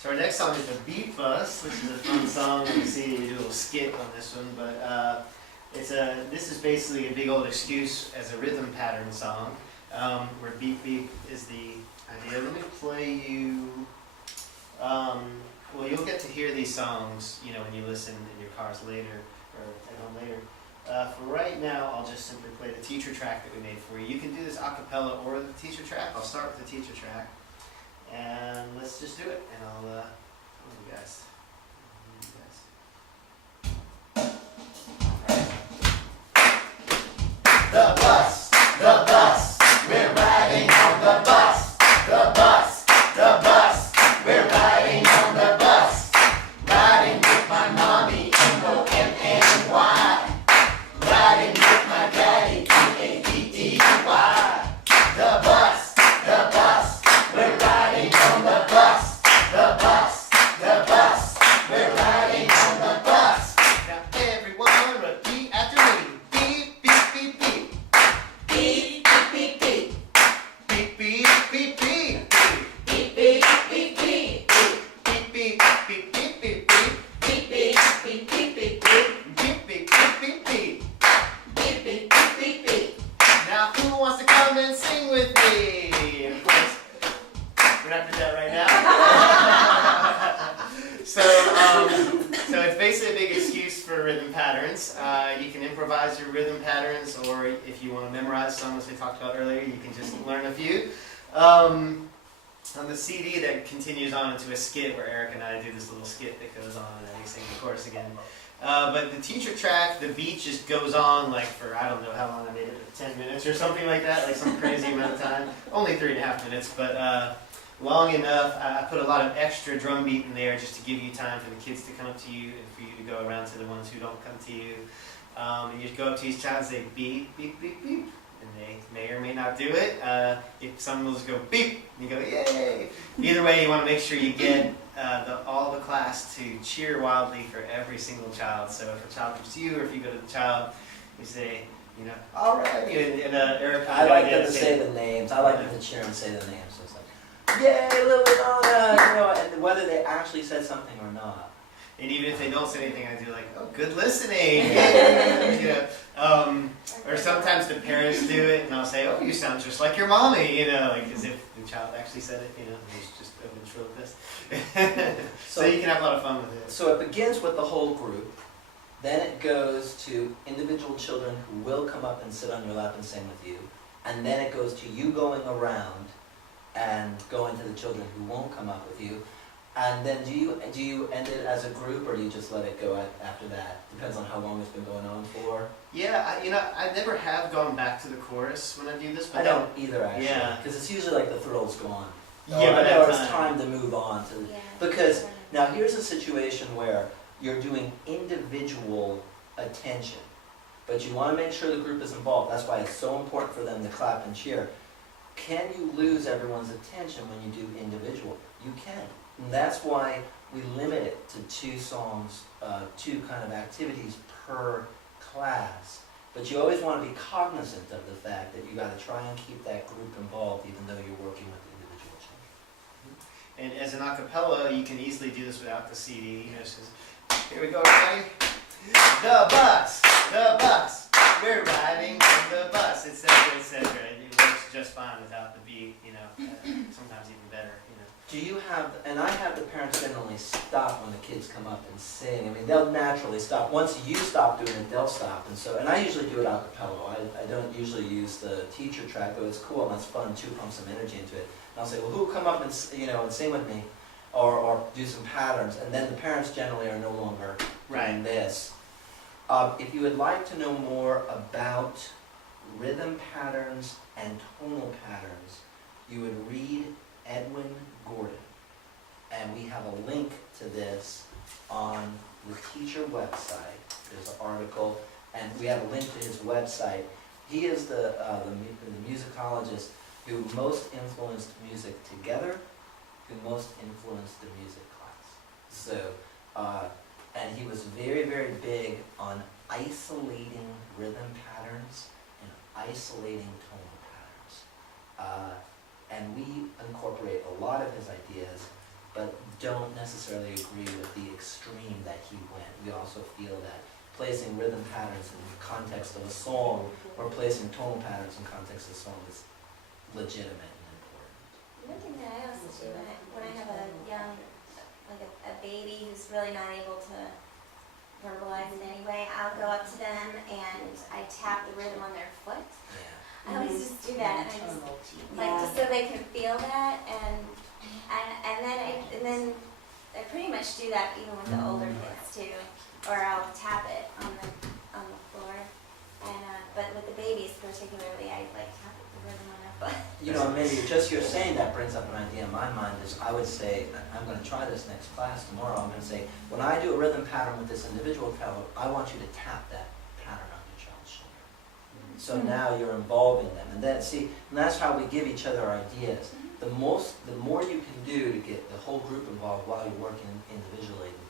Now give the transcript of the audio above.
So our next song is the Beat Bus, which is a fun song. You see, we do a little skit on this one, but this is basically a big old excuse as a rhythm pattern song, where beep beep is the idea. Let me play you. Well, you'll get to hear these songs, you know, when you listen in your cars later or at home later. For right now, I'll just simply play the teacher track that we made for you. You can do this a cappella or the teacher track. I'll start with the teacher track. And let's just do it, and I'll tell you guys. The bus, we're riding on the bus. The bus, we're riding on the bus. Riding with my mommy, M-O-M-M-Y. Riding with my daddy, P-A-D-D-Y. The bus, we're riding on the bus. The bus, we're riding on the bus. Now everyone repeat after me. Beep, beep, beep, beep. Beep, beep, beep, beep. Beep, beep, beep, beep. Beep, beep, beep, beep. Beep, beep, beep, beep, beep, beep. Beep, beep, beep, beep, beep, beep. Beep, beep, beep, beep, beep. Beep, beep, beep, beep, beep. Now who wants to come and sing with me? We're not doing that right now. So it's basically a big excuse for rhythm patterns. You can improvise your rhythm patterns, or if you want to memorize some, as we talked about earlier, you can just learn a few. On the CD, that continues on into a skit where Eric and I do this little skit that goes on, and we sing the chorus again. But the teacher track, the beat just goes on like for, I don't know how long I made it, 10 minutes or something like that, like some crazy amount of time. Only 3.5 minutes, but long enough. I put a lot of extra drum beat in there just to give you time for the kids to come up to you and for you to go around to the ones who don't come to you. And you just go up to each child and say beep, beep, beep, beep. And they may or may not do it. If some will just go beep, and you go yay. Either way, you want to make sure you get all the class to cheer wildly for every single child. So if a child comes to you, or if you go to the child, you say, you know, all right. And Eric, I like them to say the names. I like them to cheer and say the names. So it's like, yay, little Anna, you know, and whether they actually said something or not. And even if they don't say anything, I do like, oh, good listening. You know, or sometimes the parents do it, and I'll say, oh, you sound just like your mommy, you know, like as if the child actually said it, you know, it's just a ventriloquist. So you can have a lot of fun with it. So it begins with the whole group, then it goes to individual children who will come up and sit on your lap and sing with you, and then it goes to you going around and going to the children who won't come up with you. And then do you end it as a group, or do you just let it go after that? Depends on how long it's been going on for. Yeah, I never have gone back to the chorus when I do this. But I don't either, actually. Yeah. Because it's usually like the thrill's gone. Yeah, but it's time to move on to. Yeah. Because now here's a situation where you're doing individual attention, but you want to make sure the group is involved. That's why it's so important for them to clap and cheer. Can you lose everyone's attention when you do individual? You can. And that's why we limit it to 2 songs, 2 kind of activities per class. But you always want to be cognizant of the fact that you got to try and keep that group involved, even though you're working with individual children. And as an a cappella, you can easily do this without the CD. You know, so here we go, ready? The bus, we're riding on the bus. It says right. It works just fine without the beat, you know, sometimes even better, you know. Do you have, and I have the parents generally stop when the kids come up and sing. I mean, they'll naturally stop. Once you stop doing it, they'll stop. And I usually do it a cappella. I don't usually use the teacher track, though it's cool and it's fun to pump some energy into it. And I'll say, well, who will come up and, and sing with me? Or do some patterns. And then the parents generally are no longer doing this. If you would like to know more about rhythm patterns and tonal patterns, you would read Edwin Gordon. And we have a link to this on the teacher website. There's an article, and we have a link to his website. He is the musicologist who most influenced music together, who most influenced the music class. So, and he was very, very big on isolating rhythm patterns and isolating tonal patterns. And we incorporate a lot of his ideas but don't necessarily agree with the extreme that he went. We also feel that placing rhythm patterns in the context of a song or placing tone patterns in context of a song is legitimate and important. One thing that I also do when I have a young, like a baby who's really not able to verbalize in any way, I'll go up to them and I tap the rhythm on their foot. Yeah. I always just do that, and I just like just so they can feel that, and then I pretty much do that even with the older kids too, or I'll tap it on the floor, and but with the babies particularly, I like tap the rhythm on their foot. You know, maybe just you're saying that brings up an idea in my mind is I would say, I'm going to try this next class tomorrow, I'm going to say, when I do a rhythm pattern with this individual child, I want you to tap that pattern on your child's shoulder. So now you're involving them. And then, see, and that's how we give each other ideas. The more you can do to get the whole group involved while you're working individually, the